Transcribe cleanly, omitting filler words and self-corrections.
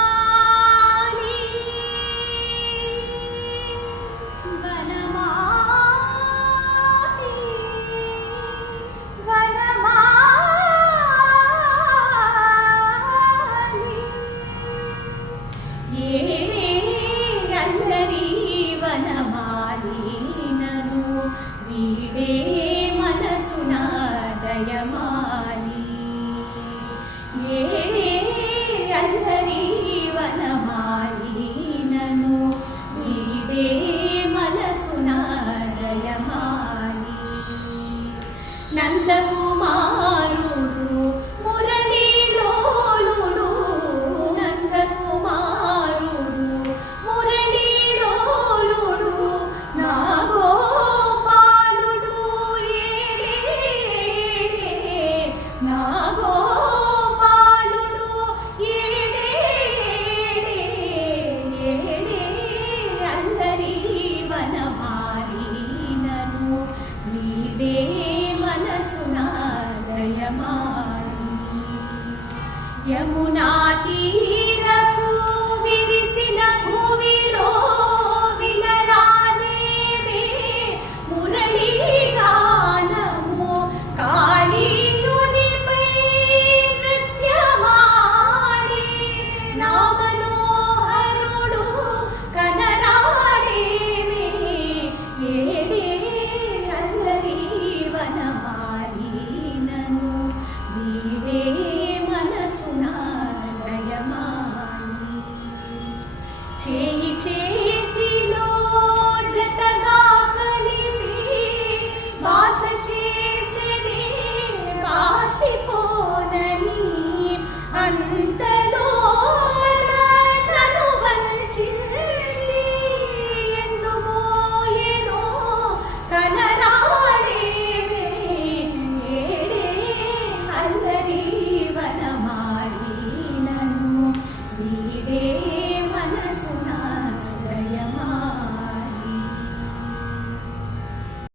వనమాలి వనమాలి వనమాలి ఏడే అల్లరి వనమాలి నను వీడే మనసున దయమాలి ఏడే అల్లరి వనమాలి నను వీడే మనసున దయమాలి నందకుమారుడు మురళీలోలుడు నందకుమారుడు మురళీలోలుడు నా గోపాలుడు ఏడే నా గోపాలుడు ఏడే ఏడే అల్లరి వనమాలి నను వీడే మనసున దయమాలి యమునా తీర